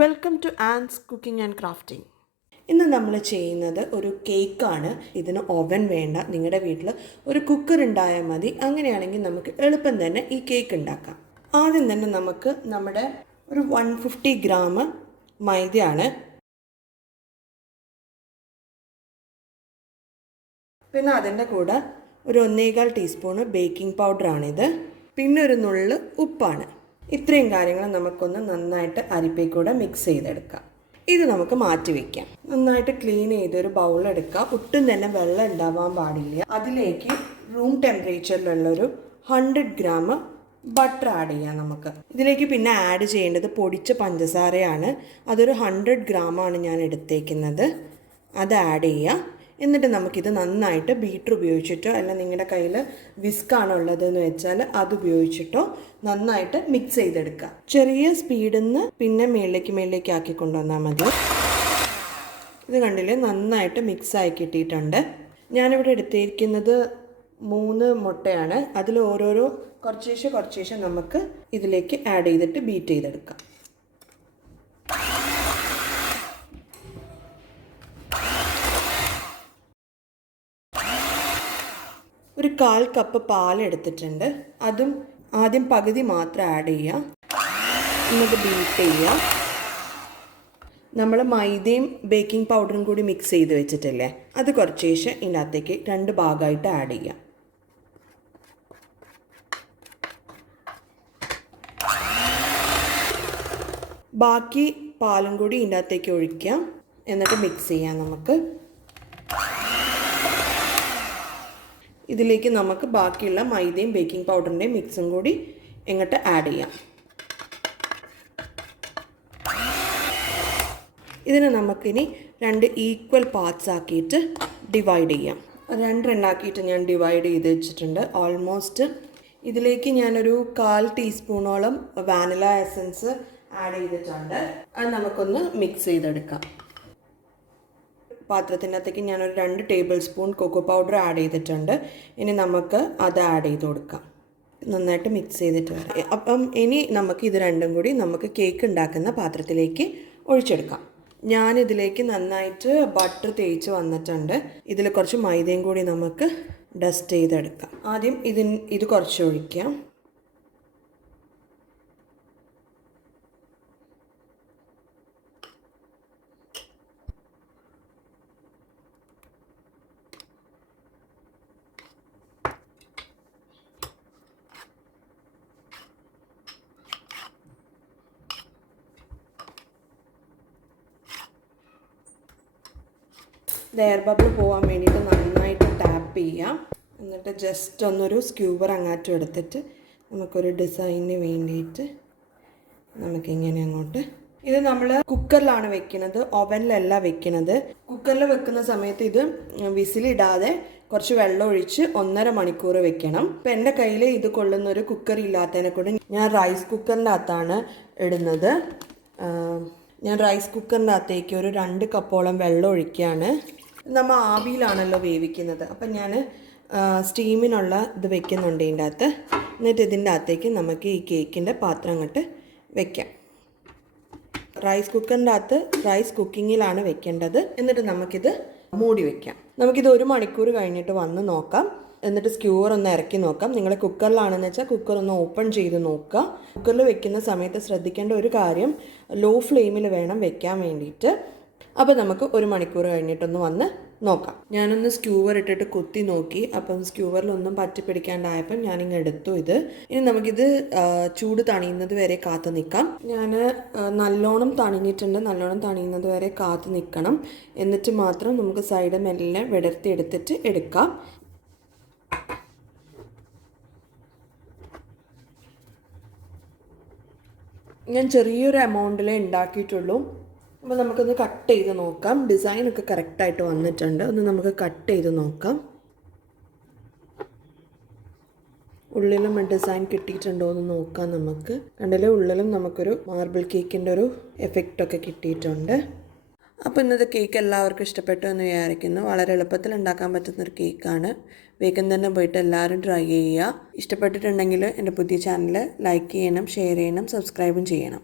Welcome to Ann's cooking and crafting. ഇന്ന് നമ്മൾ ചെയ്യുന്നത് ഒരു കേക്കാണ്. ഇതിന് ഓവൻ വേണ്ട, നിങ്ങളുടെ വീട്ടിൽ ഒരു കുക്കർ ഉണ്ടായാൽ മതി. അങ്ങനെയാണെങ്കിൽ നമുക്ക് എളുപ്പം തന്നെ ഈ കേക്ക് ഉണ്ടാക്കാം. ആദ്യം തന്നെ നമുക്ക് നമ്മുടെ ഒരു 150 ഗ്രാം മൈദയാണ്, പിന്നെ അതിൻ്റെ കൂടെ ഒരു 1.25 ടീസ്പൂണ് ബേക്കിംഗ് പൗഡറാണിത്, പിന്നെ ഒരു നുള്ള് ഉപ്പാണ്. ഇത്രയും കാര്യങ്ങൾ നമുക്കൊന്ന് നന്നായിട്ട് അരിപ്പയിൽ മിക്സ് ചെയ്തെടുക്കാം. ഇത് നമുക്ക് മാറ്റി വയ്ക്കാം. നന്നായിട്ട് ക്ലീൻ ചെയ്തൊരു ബൗളെടുക്കുക. ഒട്ടും തന്നെ വെള്ളം ഉണ്ടാവാൻ പാടില്ല. അതിലേക്ക് റൂം ടെമ്പറേച്ചറിലുള്ളൊരു 100 ഗ്രാം ബട്ടർ ആഡ് ചെയ്യാം. നമുക്ക് ഇതിലേക്ക് പിന്നെ ആഡ് ചെയ്യേണ്ടത് പൊടിച്ച പഞ്ചസാരയാണ്. അതൊരു 100 ഗ്രാമാണ് ഞാൻ എടുത്തേക്കുന്നത്. അത് ആഡ് ചെയ്യാം. എന്നിട്ട് നമുക്കിത് നന്നായിട്ട് ബീറ്റർ ഉപയോഗിച്ചിട്ടോ അല്ല നിങ്ങളുടെ കയ്യിൽ വിസ്കാണ് ഉള്ളതെന്ന് വെച്ചാൽ അത് ഉപയോഗിച്ചിട്ടോ നന്നായിട്ട് മിക്സ് ചെയ്തെടുക്കുക. ചെറിയ സ്പീഡിൽ നിന്ന് പിന്നെ മേളിലേക്ക് ആക്കി കൊണ്ടുവന്നാൽ മതി. ഇത് കണ്ടില്ലേ, നന്നായിട്ട് മിക്സായി കിട്ടിയിട്ടുണ്ട്. ഞാനിവിടെ എടുത്തിരിക്കുന്നത് 3 മുട്ടയാണ്. അതിൽ ഓരോരോ കുറച്ചേശ്ശെ നമുക്ക് ഇതിലേക്ക് ആഡ് ചെയ്തിട്ട് ബീറ്റ് ചെയ്തെടുക്കാം. ഒരു 1/4 കപ്പ് പാലെടുത്തിട്ടുണ്ട്. അതും ആദ്യം പകുതി മാത്രം ആഡ് ചെയ്യുക. എന്നിട്ട് ബീറ്റ് ചെയ്യുക. നമ്മൾ മൈദയും ബേക്കിംഗ് പൗഡറും കൂടി മിക്സ് ചെയ്ത് വെച്ചിട്ടില്ലേ, അത് കുറച്ചേശ്ശെ ഇതിനകത്തേക്ക് 2 ഭാഗമായിട്ട് ആഡ് ചെയ്യുക. ബാക്കി പാലും കൂടി ഇതിനകത്തേക്ക് ഒഴിക്കാം. എന്നിട്ട് മിക്സ് ചെയ്യാം. നമുക്ക് ഇതിലേക്ക് നമുക്ക് ബാക്കിയുള്ള മൈദയും ബേക്കിംഗ് പൗഡറിൻ്റെയും മിക്സും കൂടി ഇങ്ങോട്ട് ആഡ് ചെയ്യാം. ഇതിനെ നമുക്കിനി 2 ഈക്വൽ പാർട്സ് ആക്കിയിട്ട് ഡിവൈഡ് ചെയ്യാം. 2 എണ്ണാക്കിയിട്ട് ഞാൻ ഡിവൈഡ് ചെയ്ത് വെച്ചിട്ടുണ്ട്. ഓൾമോസ്റ്റ് ഇതിലേക്ക് ഞാനൊരു 1/4 ടീസ്പൂണോളം വാനില എസൻസ് ആഡ് ചെയ്തിട്ടുണ്ട്. അത് നമുക്കൊന്ന് മിക്സ് ചെയ്തെടുക്കാം. പാത്രത്തിനകത്തേക്ക് ഞാനൊരു 2 tablespoon cocoa powder add ചെയ്തിട്ടുണ്ട്. ഇനി നമുക്ക് അത് ആഡ് ചെയ്ത് കൊടുക്കാം. നന്നായിട്ട് മിക്സ് ചെയ്തിട്ട് വരാം. അപ്പം ഇനി നമുക്ക് ഇത് രണ്ടും കൂടി നമുക്ക് കേക്ക് ഉണ്ടാക്കുന്ന പാത്രത്തിലേക്ക് ഒഴിച്ചെടുക്കാം. ഞാനിതിലേക്ക് നന്നായിട്ട് ബട്ടർ തേച്ച് വന്നിട്ടുണ്ട്. ഇതിൽ കുറച്ച് മൈദയും കൂടി നമുക്ക് ഡസ്റ്റ് ചെയ്തെടുക്കാം. ആദ്യം ഇത് കുറച്ച് ഒഴിക്കാം. എയർ ബബിൾ പോകാൻ വേണ്ടിയിട്ട് നന്നായിട്ട് ടാപ്പ് ചെയ്യാം. എന്നിട്ട് ജസ്റ്റ് ഒന്നൊരു സ്ക്യൂബർ അങ്ങാറ്റും എടുത്തിട്ട് നമുക്കൊരു ഡിസൈനിന് വേണ്ടിയിട്ട് നമുക്കിങ്ങനെ അങ്ങോട്ട്. ഇത് നമ്മൾ കുക്കറിലാണ് വെക്കുന്നത്, ഓവനിലല്ല വെക്കുന്നത്. കുക്കറിൽ വെക്കുന്ന സമയത്ത് ഇത് വിസിലിടാതെ കുറച്ച് വെള്ളം ഒഴിച്ച് 1.5 മണിക്കൂർ വെക്കണം. ഇപ്പം എൻ്റെ കയ്യിൽ ഇത് കൊള്ളുന്നൊരു കുക്കർ ഇല്ലാത്തതിനെ കൊണ്ട് ഞാൻ റൈസ് കുക്കറിൻ്റെ അകത്താണ് ഇടുന്നത്. ഞാൻ റൈസ് കുക്കറിൻ്റെ അകത്തേക്ക് ഒരു 2 കപ്പോളം വെള്ളം ഒഴിക്കുകയാണ്. നമ്മൾ ആവിയിലാണല്ലോ വേവിക്കുന്നത്. അപ്പം ഞാൻ സ്റ്റീമിനുള്ള ഇത് വെക്കുന്നുണ്ട് ഇതിൻ്റെ അകത്ത്. എന്നിട്ട് ഇതിൻ്റെ അകത്തേക്ക് നമുക്ക് ഈ കേക്കിൻ്റെ പാത്രം അങ്ങോട്ട് വെക്കാം. റൈസ് കുക്കറിൻ്റെ അകത്ത് റൈസ് കുക്കിങ്ങിലാണ് വെക്കേണ്ടത്. എന്നിട്ട് നമുക്കിത് മൂടി വെക്കാം. നമുക്കിത് 1 മണിക്കൂർ കഴിഞ്ഞിട്ട് വന്ന് നോക്കാം. എന്നിട്ട് സ്ക്യൂർ ഒന്ന് ഇറക്കി നോക്കാം. നിങ്ങൾ കുക്കറിലാണെന്ന് വെച്ചാൽ കുക്കർ ഒന്ന് ഓപ്പൺ ചെയ്ത് നോക്കുക. കുക്കറിൽ വെക്കുന്ന സമയത്ത് ശ്രദ്ധിക്കേണ്ട ഒരു കാര്യം, ലോ ഫ്ലെയിമിൽ വേണം വെക്കാൻ വേണ്ടിയിട്ട്. അപ്പോൾ നമുക്ക് 1 മണിക്കൂർ കഴിഞ്ഞിട്ടൊന്ന് വന്ന് നോക്കാം. ഞാനൊന്ന് സ്ക്യൂവർ ഇട്ടിട്ട് കുത്തി നോക്കി. അപ്പം സ്ക്യൂവറിലൊന്നും പറ്റി പിടിക്കാണ്ടായപ്പം ഞാനിങ്ങ് എടുത്തു ഇത്. ഇനി നമുക്കിത് ചൂട് തണിയുന്നത് വരെ കാത്തു നിൽക്കാം. ഞാൻ നല്ലോണം തണിഞ്ഞിട്ടുണ്ട്. നല്ലോണം തണിയുന്നത് വരെ കാത്തു നിൽക്കണം. എന്നിട്ട് മാത്രം നമുക്ക് സൈഡ് മെല്ലെ വിടർത്തി എടുത്തിട്ട് എടുക്കാം. ഞാൻ ചെറിയൊരു എമൗണ്ടിലേ ഉണ്ടാക്കിയിട്ടുള്ളൂ. അപ്പോൾ നമുക്കൊന്ന് കട്ട് ചെയ്ത് നോക്കാം. ഡിസൈനൊക്കെ കറക്റ്റായിട്ട് വന്നിട്ടുണ്ട്. ഒന്ന് നമുക്ക് കട്ട് ചെയ്ത് നോക്കാം. ഉള്ളിലും ഡിസൈൻ കിട്ടിയിട്ടുണ്ടോ എന്ന് നോക്കാം. നമുക്ക് കണ്ടില്ലേ, ഉള്ളിലും നമുക്കൊരു മാർബിൾ കേക്കിൻ്റെ ഒരു എഫക്റ്റൊക്കെ കിട്ടിയിട്ടുണ്ട്. അപ്പോൾ ഇന്നത്തെ കേക്ക് എല്ലാവർക്കും ഇഷ്ടപ്പെട്ടു എന്ന് വിചാരിക്കുന്നു. വളരെ എളുപ്പത്തിൽ ഉണ്ടാക്കാൻ പറ്റുന്നൊരു കേക്കാണ്. വേഗം തന്നെ പോയിട്ട് എല്ലാവരും ട്രൈ ചെയ്യുക. ഇഷ്ടപ്പെട്ടിട്ടുണ്ടെങ്കിൽ എൻ്റെ പുതിയ ചാനൽ ലൈക്ക് ചെയ്യണം, ഷെയർ ചെയ്യണം, സബ്സ്ക്രൈബും ചെയ്യണം.